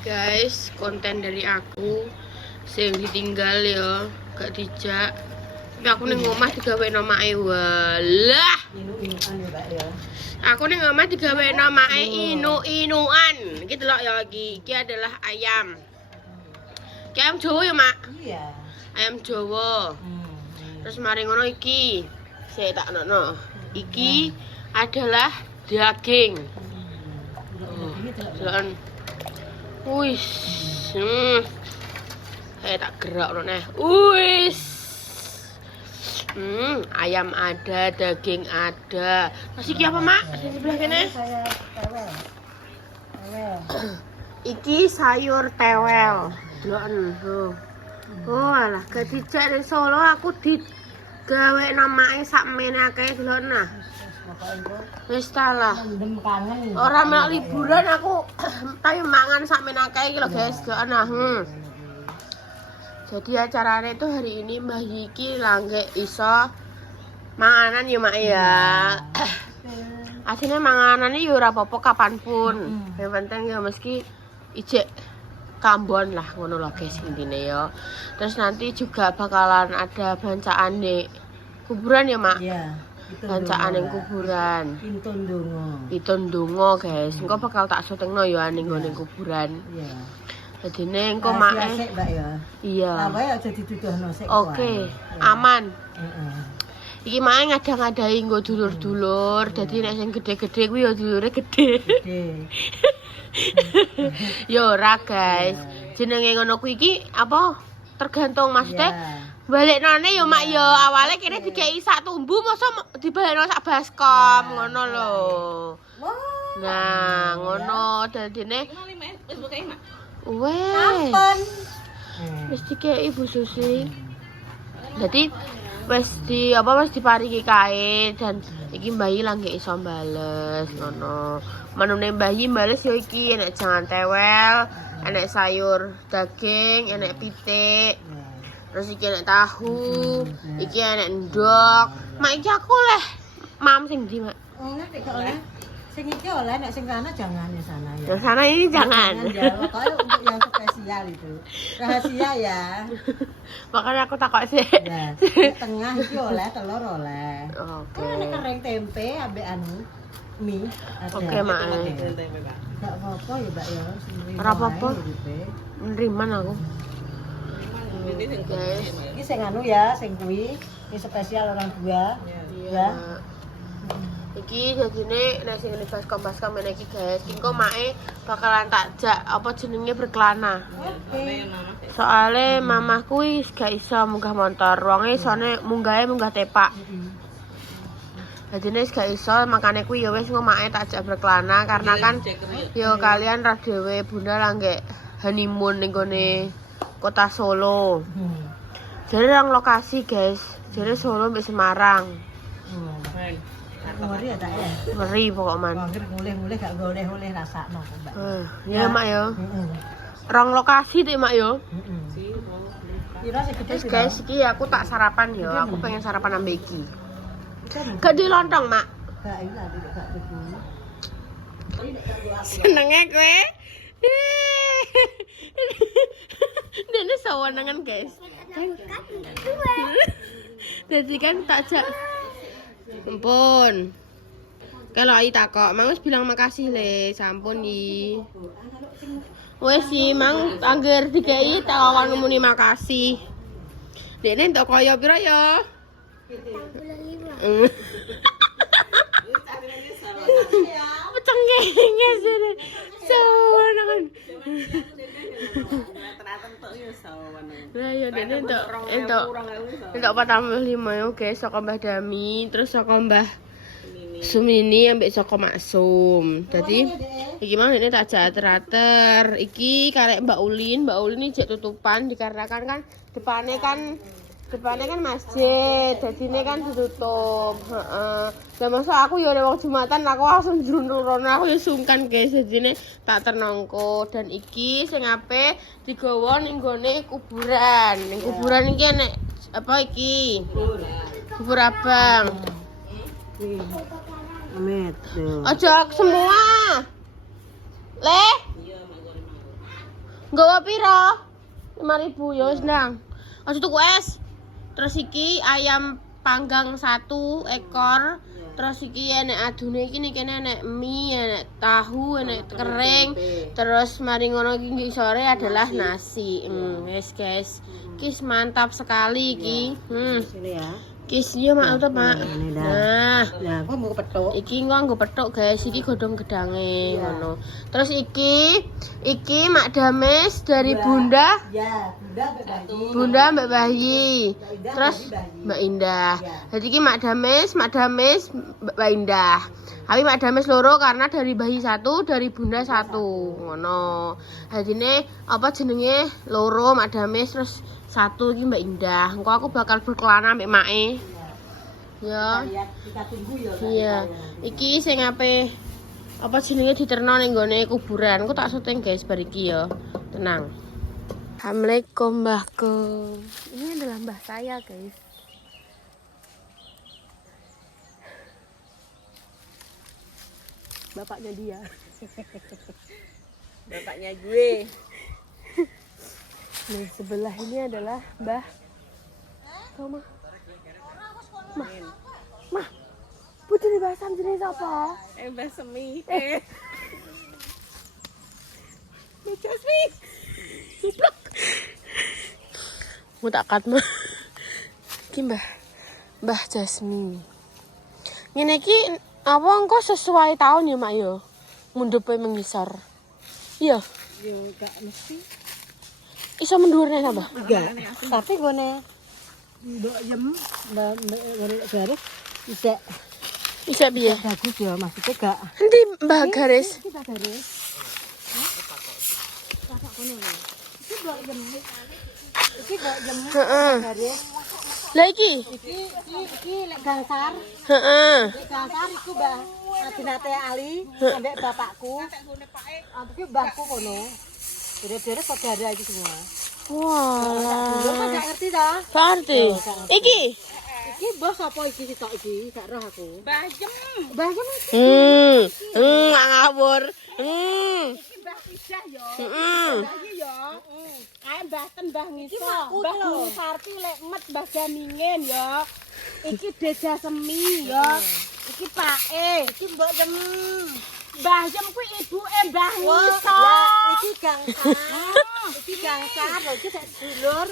Guys, konten dari aku sing ditinggal ya, gak dijak. Tapi aku ning omah digawekno mae walah. Aku ning omah digawekno mae inu-inuan. Iki delok ya iki. Iki adalah ayam. Iki ayam Jawa ya, Mak? Iya. Ayam Jawa. Terus mari ngono iki. Saya tak nono. Iki adalah daging. Deloken. Wis. Tak gerak loh nih. Wis. Ayam ada, daging ada. Masih iki apa, Mak? Di sebelah kene. Iki sayur tewel. Deloken. Oh, alah, gak dijak ning Solo aku digawe namake sakmene akeh deloken nah. Wis ta lah. Ora melok liburan aku tapi mangan sakmene akeh iki lho guys, gak ana. Jadi acaranya itu hari ini Mbah Yiki langge iso manganan ya Mak ya. Aslinya manganan ya ora apa-apa kapanpun. Yang penting ya meski ijek kambon lah ngono lho guys intine ya. Terus nanti juga bakalan ada bancaan di kuburan ya Mak. Iya. Bancaan ning kuburan. Pitung donga guys. Engko bakal tak syutingno ya ning ngene kuburan. Iya. Dadine engko mak Mbak ya. Iya. Lah wae aja dituduhno sik. Oke, aman. Heeh. Iki mae ngadang-adahi nggo dulur-dulur. Dadi nek sing gede-gede kuwi ya dulure gede. Yo ora guys. Jenenge ngono kuwi iki apa? Tergantung maksudnya. Balik nane yo mak yo awalnya kira dikei sak tumbu masa dibalekno sak baskom ngono lho. Nah, ngono dadine wes. Wis dikei Ibu Susi. Dadi wis diparingi kae dan iki Mbah Yi lagi iso bales ngono. Manune Mbah Yi bales yo iki enek jangan tewel, enek sayur daging, enek pitik. Terus iki enek tahu, iki enek ndok. Mak iki aku oleh mam sing ndi, Mak? Oleh gak oleh. Sing iki oleh nek sing kana jangan ya sana ya. Yang sana ini jangan. Ya, pokoknya untuk yang spesial itu. Rahasia ya. Makanya aku takut sih. Ya, di tengah iki oleh telur oleh. Oke. Kan ada kering tempe ambek anu mie ada. Oke, Mak. Enggak apa-apa ya, Mbak ya. Ora apa-apa. Neriman aku. Guys. Iki sing anu ya, sing kuwi, iki spesial orang tua. Iya. Iki jadine nek sing baskom ngene iki guys. Engko mae bakalan tak jak apa jenenge berkelana. Soale mamahku wis gak iso munggah motor. Wonge isone munggah tepak. Jadine wis gak iso makane kuwi ya wis ngomake tak jak berkelana karena kan yo kalian ra dhewe Bunda langge honeymoon ning gone Kota Solo. Jadi orang lokasi guys. Jadi Solo mbek Semarang. Ngeri ya tak ya. Ngeri pokok man. Ngulih-ngulih gak goleh-oleh rasakno kok, Mbak. Ya Mak yo. Rong lokasi tuh Mak yo. Terus guys iki aku tak sarapan yo. Aku pengen sarapan ambek iki. Gak di lontong, Mak. Gak ilang gak tuku. Senenge kowe. Dene sawanangan guys. Jadi kan tak jak. Ampun. Kalau ai takok, Mang wis bilang makasih le, sampun i. Wes sih Mang angger dikai tak awan ngomuni makasih. Dene entuk kaya pira ya? 35. Cengenge sini. Sawanangan. Lah ya dene entuk 45 yo guys saka Mbah Dami, terus saka Mbah Sumini ambek saka Mak Sum. Dadi iki mang ini tak jater-ater. Iki karek Mbak Ulin iki jek tutupan dikarenakan kan depannya kan masjid, jadi ini kan ditutup. Dan masa aku ya wong Jumatan aku langsung jrundul rono aku ya sungkan guys. Jadi ini tak ternongko dan iki sing ape digawa ning gone kuburan. Ning kuburan iki enek apa iki? Kubur abang. Amit. Aja semua. Le. Nggawa piro? 5.000 ya wis nang. Aja tuku es. Terus iki ayam panggang 1 ekor. Terus iki enek adune iki kene enek mie, enek tahu, enek kering. Terus mari ngono iki sore adalah nasi. Wis guys. Kis mantap sekali iki. Sini ya. Kis yo mak utuh, Pak. Nah, Nah, aku mau petuk. iki nggo petuk guys, iki godhong gedange ngono. Terus iki Mak Dames dari Bunda. Ya, Bunda. Bunda Mbak Bayi. Terus Mbak Indah. Jadi iki Mak Dames, Mbak Indah. Tapi Mak Dames loro karena dari bayi 1, dari Bunda 1. Ngono. Hadine apa jenenge loro Mak Dames terus 1 iki Mbak Indah. Engko aku bakal berkelana mbek make. Ya. Kita tunggu ya. Iya. Iki sing ape apa jenenge diterno ning gone kuburan. Aku tak syuting guys bar iki ya. Tenang. Assalamualaikum Mbahku. Ini adalah mbah saya, guys. Bapaknya dia. Bapaknya gue. Nih, sebelah ini adalah Mbah. Kau mah. Mah. Putri bahasa jenis apa? Mbah Semi. Jasmi. Goblok. Mau tak kat mah. Iki Mbah Jasmi. Ngene iki apa engko sesuai tahun ya, Mak ya? Mundupe mengisor. Iya. Yo gak mesti. Iso mundur nek tambah. Enggak. Tapi gone mbok yem mbak garis Bisa piye? bagus ya maksudnya gak. Endi Mbah Garis? Kita garis. Kakak kono lho. Iki mbok yem. Iki mbok yem Heeh. garis. Lah iki? Iki lek gangsar. Heeh. Lek gangsar iku Mbah Adinate Ali ambek bapakku. Iki mbahku kono. Dere-dere saudara iki semua. Wah. Belum gak ngerti ta? Berarti. Iki? Iki mbah sapa iki sitok iki? Gak roh aku. Mbah Jem. Mbah iki Ngawur. Iki Mbah Pidah yo. Mbah iki yo. Ae Mbah Ten Mbah Ngiso. Mbah Sarti lek met Mbah Jamingen yo. Iki Desa Semi yo. Iki Pake. iki mbok jem. Mbah Jem kuwi ibuke Mbah Ngiso. Iki gangsar. Iki gangsar lho iki sak dulur.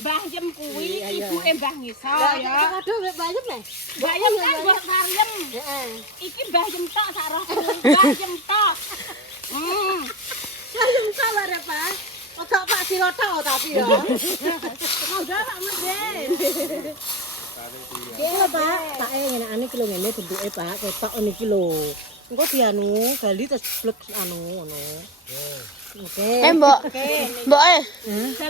Mbah Jem kuwi ibuke Mbah Ngiso yo. Aduh mek bayem nek. Mbah Jem kan Mbah Maryam. Heeh. Iki Mbah Jem tok sak rohku. Mbah Jem tok. Bayem salah ya, Pak. Otak Pak Siroto tapi ya. Monggo Pak Meden. Iya, Pak. Pak ngenakane ki lho ngene bentuke, Pak. Ketok niki lho. Engko dianu gali terus blek ngono. Oke. Mbok. Mbok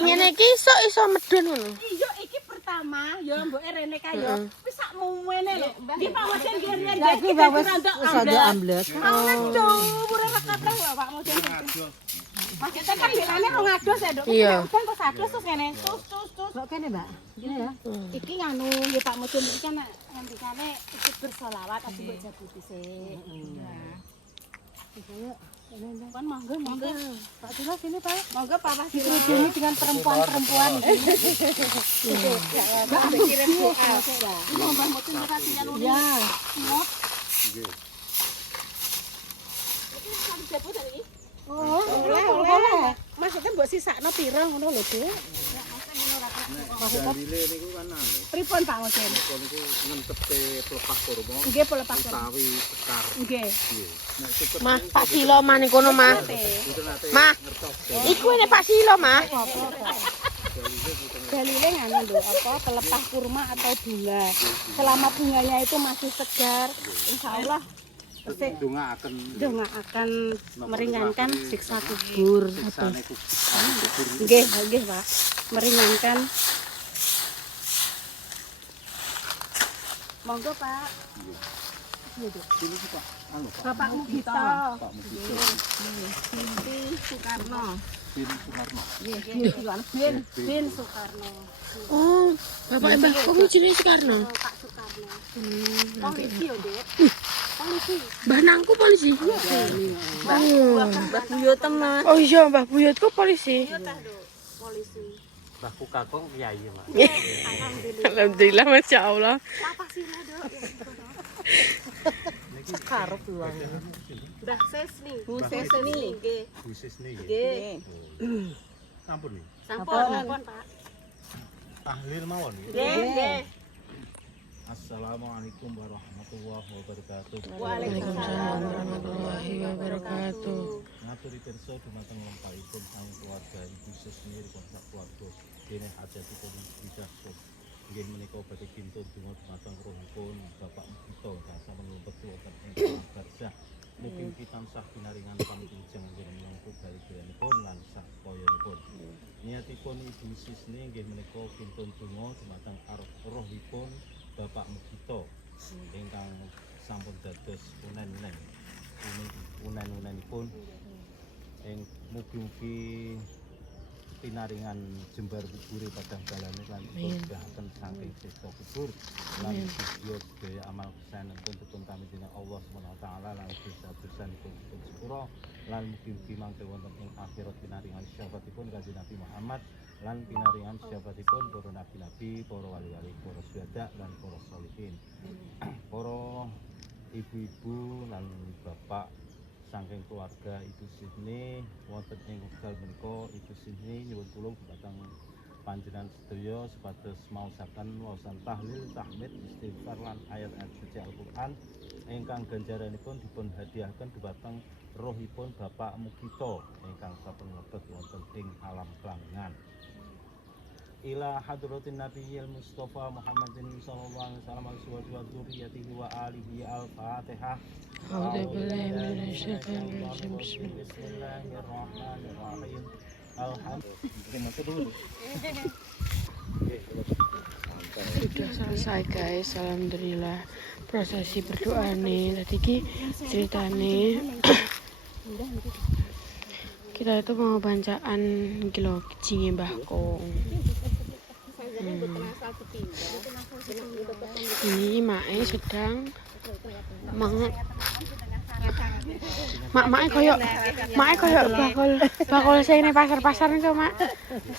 ngene iki iso medun ngono. Iya iki pertama ya mboke rene kae ya. Wis sak muwene lho. Di Pak Meden ngene iki wis ada ambles. Umure kathah lho Pak Meden. Maksudnya kan bilane rong ados ya, Dok. Iya. Kan kok sados terus ngene. Tus. Kok kene, Mbak? Gini ya. Iki nganu ya Pak Meden iki kan ngendikane ikut bersolawat aja mbok jabuti sik. Ayo. Kan monggo. Pak Tino sini, Pak. Monggo Papa Dikerudungi dengan perempuan-perempuan. Mbak kirim doa. Mbak Meden kasih jalur. Ya. Oh, Oleh. Maksudnya mbok sisakno pira ngono lho, Dik. Dalile niku kan anu. Pripun Pak Meden? Niku ngentepke pelepah kurma Nggih pelepah kok. utawi sekar. Nggih. Nggih. Nek cepet Mah, Pak Silo mah ning kono, Mah. itu nate Mah. ngertos. Iku ini Pak Silo, Mah. Dalile nganu lho, apa pelepah kurma atau bunga. Selama bunganya itu masih segar, insyaallah Ndongaaken donga akan meringankan siksa kubur. siksane kubur. Nggih, Pak. Meringankan. Monggo, Pak. Sini sih Pak. Anu Pak. Bapakmu Gito. Pak Mukito. Binti Soekarno. Bin Soekarno. Bin Soekarno. Oh, Bapak Mbahku jenenge Soekarno. Pak Soekarno. Wong iki yo, Dik. Mbah Nangku polisi. Mbah Buyo teman. Oh iya, Mbah Buyutku polisi. Mbah Kakong kiai, Mak. Alhamdulillah, masya Allah. Karep luang. Mbah Sesni. Bu Sesni nggih. Khusus nih. Nggih. Sampun nih. Sampun, Pak. Tahlil mawon. Nggih, nggih. Assalamualaikum warahmatullahi wabarakatuh. Waalaikumsalam warahmatullahi wabarakatuh. Ngaturi pirsa dumateng lempahipun sang keluarga Ibu Sesni kontak keluarga dene hajatipun bidhahipun. Nggih menika badhe kintun donga dumateng rohipun Bapak kita ingkang mlebet wonten ing barzah. Mugi tansah pinaringan pamitujang jenengan kebalikanipun lan sapoyonipun. Niatipun Ibu Sesni nggih menika kintun donga dumateng rohipun Bapak Mugito ingkang sampun dados unen-unenipun ing mugi-mugi pinaringan jembar kubure padang dalane lan mudahaken saking siksa kubur lan sedaya sedaya amal kesenipun dipun tamidina Allah Subhanahu wa taala lan dosa-dosanipun dipun sepura lan mugi-mugi mangke wonten ing akhirat pinaringan syafaatipun Kanjeng Nabi Muhammad lan pinaringan syafaatipun para nabi-nabi, para wali-wali, para syuhada lan para sholihin. Para ibu-ibu lan bapak saking keluarga Ibu Sesni wonten ing wekdal menika Ibu Sesni nyuwun tulung dhateng panjenengan sedaya supados maosaken waosan tahlil, tahmid, istighfar lan ayat-ayat suci Al-Qur'an ingkang ganjaranipun dipun hadiahken dhumateng rohipun Bapak Mugito ingkang sampun mlebet wonten ing alam kelanggengan. Ila hadratin nabiyil Mustafa Muhammadin sallallahu alaihi wasallam wa dzurriyyatihi wa alihi al-Fatihah. Bismillahirrahmanirrahim. Alhamdulillah. Sudah selesai guys, alhamdulillah prosesi berdoa nih. Tadi ki ceritane kita itu mau bancaan kilo kijinge Mbah Kong. Ini mae sedang Mak koyo bakul sing ning pasar-pasar niku, Mak.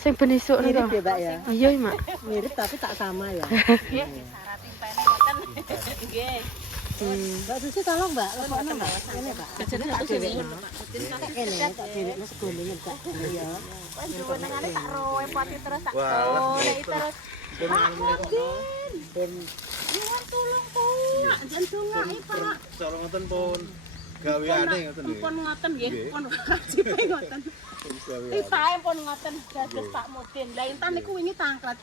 Sing benisuk niku. Mirip ya, Mbak ya. Iya, Mak. Mirip tapi tak sama ya. Mbak Susi tolong Mbak, lepokno Mbak. Ini Mbak. Kejene tak dhewe. Ini tak dhewe segone Mbak. Iya. Nangane tak roe pati terus tak golek terus. Pun Nyuwun tulung Pak, jan dongake Pak. cara ngoten pun gaweane ngoten nggih. Pun ngoten nggih, pun wajibe ngoten. Tisae pun ngoten dados Pak Mudin. Lah intan niku wingi tangklet.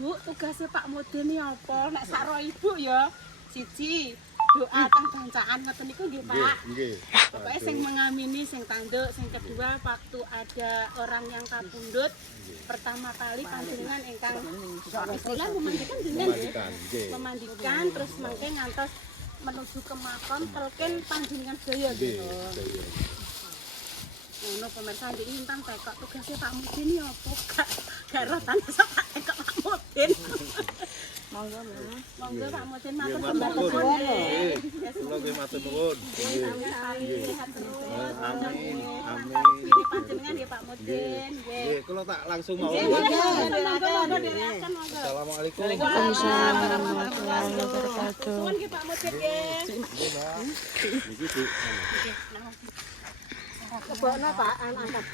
Bu, tugasnya Pak Mudin iki apa? Nek sak ro Ibu ya. Siji, doa teng bancaan ngoten niku nggih Pak. Nggih. Pokoknya sing mengamini, sing tanduk, sing kedua waktu ada orang yang kapundhut pertama kali panjenengan ingkang istilah memandikan jenengan nggih. Memandikan terus mangke ngantos menuju ke makam telken panjenengan sedaya nggih. Ngono pemirsa nggih intan tekok tugasnya Pak Mudin iki apa? Gak rotan iso tak tekok Pak Mudin. Monggo Pak Mudin matur nuwun. Kula nggih matur nuwun. Sehat terus. Amin. Ini panjenengan nggih Pak Mudin nggih. Nggih, kula tak langsung mawon. Assalamualaikum. Waalaikumsalam warahmatullahi wabarakatuh. Suwun nggih Pak Mudin nggih. Kebokno Pak angkat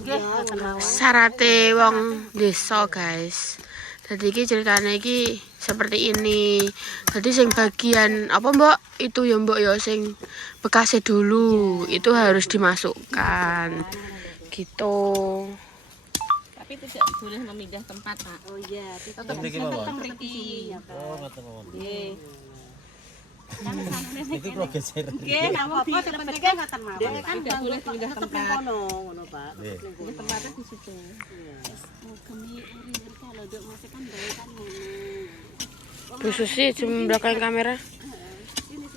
nggih. Syarate wong desa, guys. Jadi iki ceritanya iki seperti ini. Jadi sing bagian apa Mbok? Itu ya Mbok ya sing bekasnya dulu itu harus dimasukkan. Gitu. Tapi tidak boleh memindah tempat, Pak. Oh iya, tetap tetap mriki. Oh, ngoten mawon. Nggih. Iki kula geser. Nggih, apa-apa penting ngoten mawon. Kan Tidak boleh pindah tetep tempat. ngono Pak. Nggih. Tempatnya di situ. Gemi uri kalau nduk masih kan bae kan ngono. Bu Susi, zoom belakang kamera. Sini.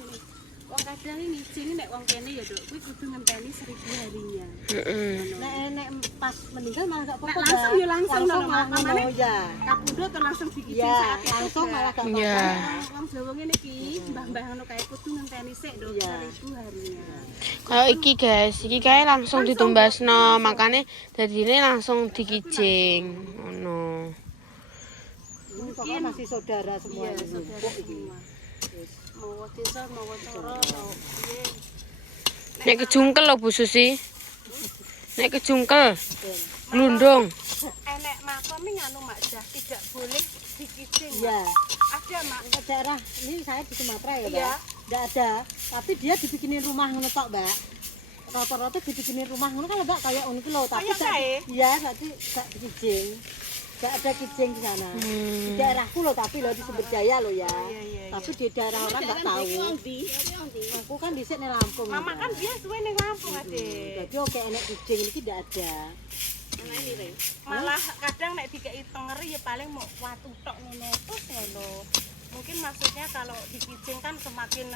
Wong kadang ngijing nek wong kene ya, Dok, kuwi kudu ngenteni 1000 harinya. Heeh. Nek pas meninggal malah gak apa-apa. Langsung ya langsung malah mamane. ya. Kapundhut tuh langsung dikicing Ya, saat itu. langsung malah gak apa-apa. Iya. Wong Jawa ngene iki, mbah-mbah ngono kae kudu ngenteni sik, Dok, Iya. 1000 harinya. Kalau iki guys, iki kae langsung ditumbasno, makane dadine langsung dikicing. Ngono. Ini pokoknya masih saudara semua. Iya, ini. saudara Numpuk iki. semua. Mau desa, mau cara, mau piye. Nek kejungkel lho Bu Susi. Nek kejungkel glundung. Enek makom ini nganu Mak Jah, tidak boleh dikicing. Mak. Iya. Ada Mak. Ke daerah ini saya di Sumatera ya, Iya. Mbak. Enggak ada, tapi dia dibikinin rumah ngono tok, Mbak. Rata-rata dibikinin rumah ngono kan, Mbak, kayak ngono iki lho, tapi Kayak kae? iya, berarti gak kijing. Gak ada kijing di sana. Di daerahku loh, tapi loh di Sumberjaya loh ya. Iya. Tapi di daerah orang nggak tahu. Aku kan di sini Lampung. Mama Mbak. kan dia suwe ning Lampung, Adik. Jadi oke enek kijing ini tidak ada. Malah kadang nek dikei tenger ya paling mau watu tok ngono terus ngono. Mungkin maksudnya kalau dikicing kan semakin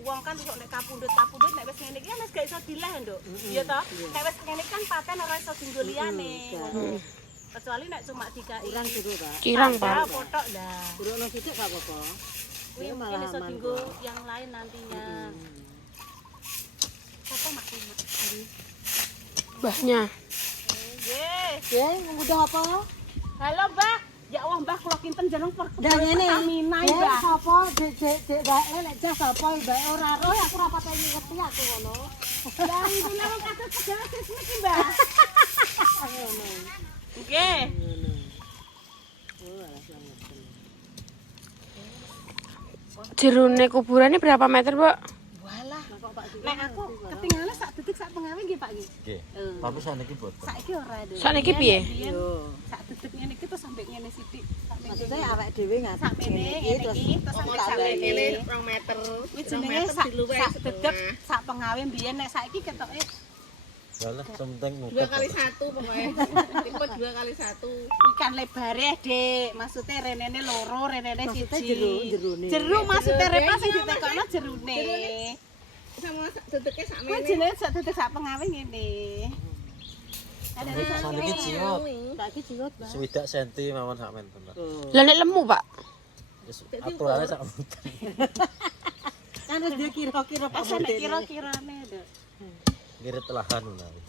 uang kan terus nek kapundhut nek wis ngene iki kan wis gak iso dilah, Nduk. Iya toh? Nek wis ngene kan paten ora iso dienggo liyane. Ngono. Kecuali nek cuma dikai Kurang dulu, Pak. Kirang, ada Pak. potok lah. Burono sithik gak apa-apa. Kuwi Dia mungkin malah iso aman dienggo kok. yang lain nantinya. Apa Mak? Mbahnya. Nggih. Ya, udah apa? Halo, Mbak. Ya Allah, Mbak, kula kinten jeneng Dan ini, Pertamina, ya, Mbak. sapa dek bae nek jas sapa bae ora roh aku ora pateni ngerti aku ngono. Ya, itu nama kata pejabat iki, Mbak. Ngono. Nggih. Ngono. Oh, alah ngerti. Jerone kuburannya berapa meter, Mbak? Walah. Kok Pak Sugeng Nek aku ketinggalan sak detik sak pengawe nggih, Pak nggih. Nggih. Tapi saniki boten. Saiki ora ada. Sakniki piye? Yo. Sak detik ngene iki terus sampai ngene sithik. Maksudnya awake dhewe ngadeg Sak mene ngene iki terus sampai sak mene 2 meter. kuwi jenenge sak detik sak pengawe mbiyen nek saiki ketoke Walah penting 2 nguket. kali 1 pokoknya. Tipe 2 kali 1. ikan lebare, Dik. Maksudnya renene loro, renene Maksudnya siji. jerone. Jeru maksudnya repa sing ditekokno jerune. Sama deteknya sak Kuwi menit. jenenge sak detik sak pengawe ngene. Ada Saniki jiot. Saiki jingot, Mbak. 60 cm mawon sak men bener. Tuh. Lah nek lemu, Pak. Wis aturane sak muten. Kan wis dia kira-kira Pak Asa nek model. kira-kirane, Dok. Ngirit lahan menawi.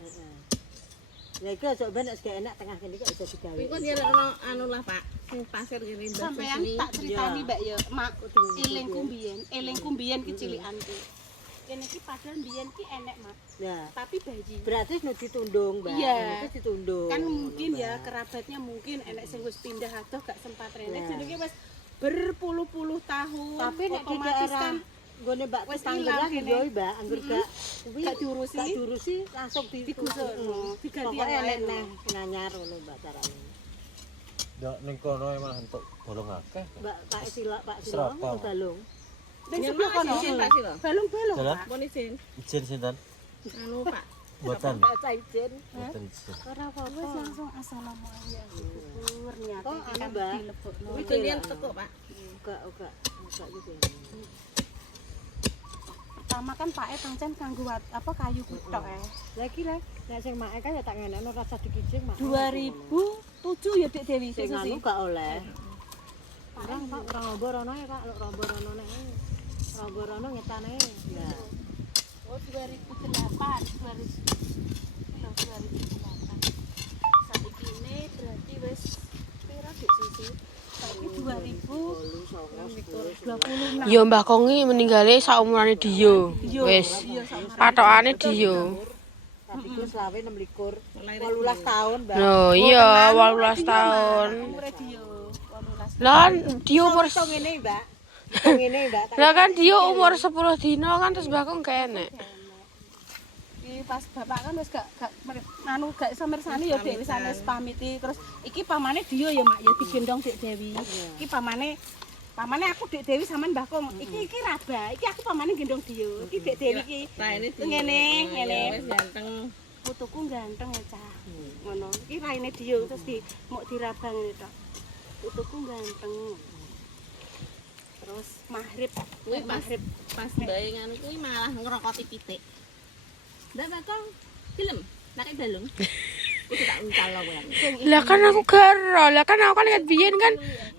Ya iku aja ben nek gak enak tengah kene kok iso digawe. Iku ya ono anu lah, Pak. Sing pasir kene mbak. Sampeyan tak ceritani, Mbak ya, mak elingku mbiyen ki cilikanku. Kene iki padahal mbiyen ki enek, Mak. Ya. Tapi bayi. Berarti nu ditundung, Mbak. Iya. Itu ditundung. Kan mungkin ya kerabatnya mungkin enek sing wis pindah adoh gak sempat rene Ya. jenenge wis berpuluh-puluh tahun. Tapi nek di otomatis daerah kan gone Mbak wis tetangga ilang lagi kene. yo, Mbak, anggur gak kuwi Gak diurusi. gak diurusi langsung digusur, diganti Pokoknya yang lain. neh nganyar ngono Mbak carane. Ya ning kono malah entuk bolong akeh. Mbak Pak Sila Serapang. mau balung. ning Yen sebelah kono. izin Pak Silo. Balung-balung, Jalan. Pak. Pun izin. Izin sinten? Anu, Pak. Mboten. Pak Saidin. Mboten izin. Ora Wis apa-apa. langsung assalamualaikum. Kubur nyata Kok iki anu, kan Mbak? dilebokno. Kuwi dolian teko, Pak. Enggak juga. Pertama kan Pak pancen kanggo apa kayu kutok Lagi lah, nek sing make kan ya tak ngenekno rasa dikijing mak. 2007 ya Dik Dewi Sing susu anu sih. gak oleh. Orang Pak orang rombo rono ya Kak, lek rombo rono nek. Rombo rono ngetane. Ya. Oh 2008, 2008. Saiki ini berarti wis pira Dik susu? Saiki 2026. Yo Mbah Kongi meninggalnya saumurane Dio. Wis. Patokane Dio. Tapi ku selawe 26 tahun, Mbak. Loh, iya 18 tahun. Umure Dio 18. Lah Dio umur Iso ngene, Mbak. Iso ngene, Mbak. Lah kan Dio umur 10 dino kan terus Mbah Kong gak enek. Iki pas bapak kan wis gak anu gak iso mirsani ya Dik wis wis pamiti terus iki pamane Dio ya Mak ya digendong Dik Dewi. Iki pamane aku Dik Dewi sampean Mbah Kong. Iki raba, iki aku pamane gendong Dio. Iki Dik Dewi iki Nah, ini ngene ngene. wis ganteng. Putuku ganteng ya cah. Ngono. Iki raine Dio terus di mok diraba ngene tok. Putuku ganteng. Terus maghrib, Kuwi pas maghrib Pas bae ngono kuwi malah ngrokoti pitik. Ndak bakong film, nek balung. Kudu tak uncal lho kowe. Lah kan aku garo, lah kan aku kan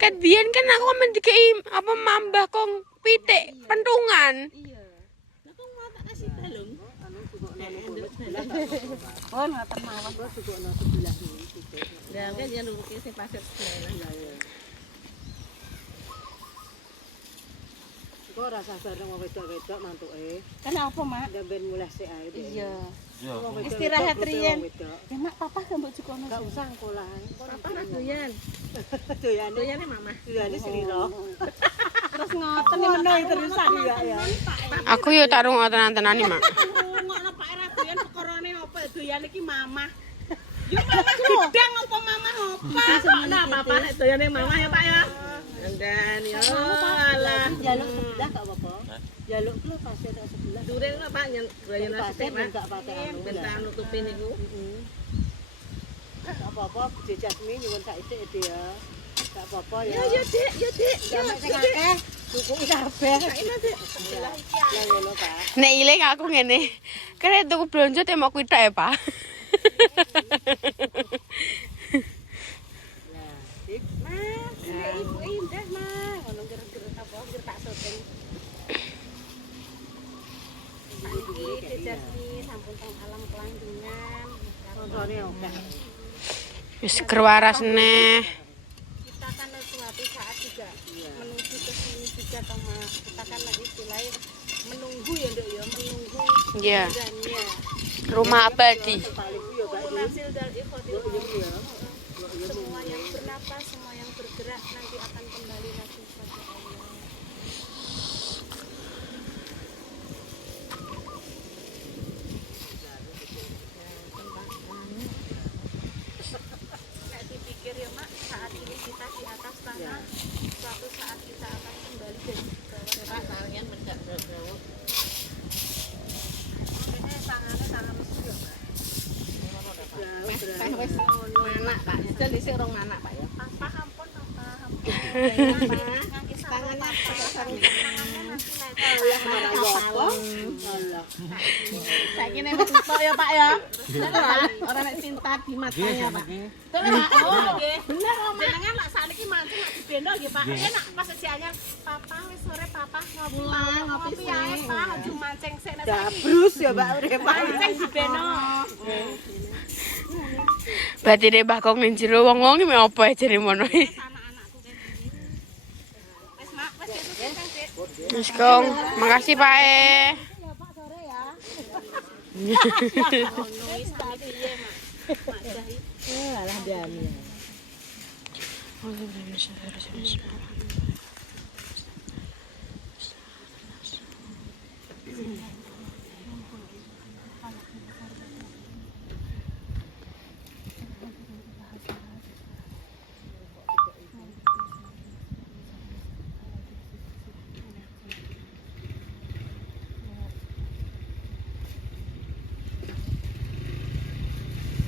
ket biyen kan aku men dikei apa mambah kong pitik pentungan. Iya. Lah kok mau tak kasih balung? Oh, ngoten mawon kok sugokno sebelah iki. Lah kan yen nuruke sing pasir sebelah. Kok rasa bareng wong wedok-wedok mantuke. Kenapa, Mak? Ben mulai sik ae. Iya. Ya. Istirahat riyen. Ya, Mak, papa kan mbok jukono. Enggak usah sekolahan. Papa ra doyan. Doyane Doyane mama. doyane Sriro. Terus ngoten nih Ngono terusan ya. Aku yo tak rungoten-antenani, Mak. Ngokno Pak ra doyan perkarane apa? Doyan iki mama. Yo mama gedang apa mama apa? Nah, papa nek doyane mama ya, Pak ya. Dan ya alah. Jaluk sebelah gak apa-apa. Jaluk ku pasir nek sebelah. Dure lho Pak yen doyan nasi Pasir Pak. enggak pakai anu. Bentar nutupi niku. Gak apa-apa, Bu Jasmine nyuwun saithik dia. Gak apa-apa ya. Yo Dik, yo Dik. Sampai sing akeh dukungi kabeh. Lah ngono, Pak. Nek iling aku ngene. Kare tuku blonjo temok kuitak ya, Pak. Nah, sip. Mas, ibu indah, Mak. Ngono ger-ger apa ger tak syuting. Iki Jasmine sampun teng alam kelanggengan. Nontonnya oke. Wis kerwaras neh. Kita kan suatu saat juga menuju ke sini juga sama kita kan istilahnya menunggu ya Dok ya menunggu Iya. dannya Rumah abadi. Paling ku ya, Pak. hasil dari ikhwadil Ya. semua yang bernapas semua yang bergerak nanti akan kembali lagi kepada Allah. Nek dipikir ya Mak, saat ini kita di atas tanah, suatu saat kita akan kembali jadi di bawah. Pak kalian mendak jauh. Ini tangan mesu ya, Pak. Teh wis anak Pak. Jel isih rong anak Pak ya. Apa ampun, apa ampun. Tangannya apa? Tangannya nanti naik. Allah marah Allah. Saiki nek wis tok ya Pak ya. Ora nek cinta di matanya Pak. Betul Pak. Oh nggih. Bener kok Mak. Jenengan lak saniki mancing lak dibendo nggih Pak. Enak pas siangnya papa wis sore papa ngopi Pulang, ngopi ngopi ae sih. Pak aja mancing sik nek saiki. Dabrus ya, Pak, urip Pak. Mancing dibendo. Berarti dek bakong ning jero wong-wong iki apa jane mono iki. Anak-anakku kan gini. Wis Mak, wis itu sih. Wis Kong, makasih Pak e. Ya Pak sore ya. Wis tak piye Mak. Mak Jahi. Alah diami.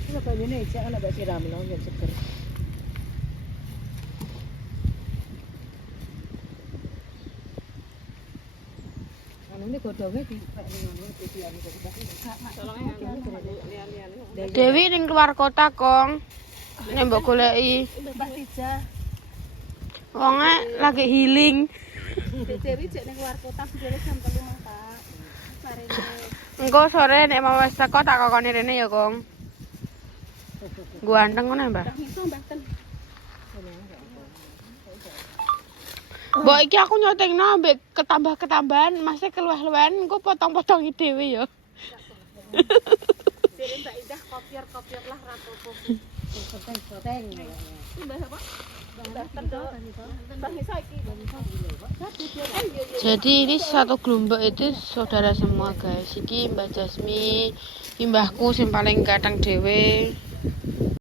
Ini banyune ijak ana mbak siramno yen seger. Anu ini godhonge dipek ning ngono didiami kok Pak. Dewi ning luar kota, Kong. Nek mbok goleki. Mbak Tija, Wonge lagi healing. Dek Dewi jek ning luar kota sejare jam 3 Mas Pak. Sarene. Engko sore nek mau wis teko tak kokoni rene ya, Kong. Gua anteng ngono, Mbak. Mbah iso Mbah ten. Mbok iki aku nyotingno ambek ketambah-ketambahan, masih keluwen-luwen engko potong-potongi dhewe ya. Jere Mbak Indah kopior-kopior lah rapopo. Poteng-poteng. Mbah apa? Mbah ten Dok. Mbah iso iki. Jadi ini satu gelombok itu saudara semua guys. Iki Mbak Jasmine, iki mbahku sing paling kadang dhewe.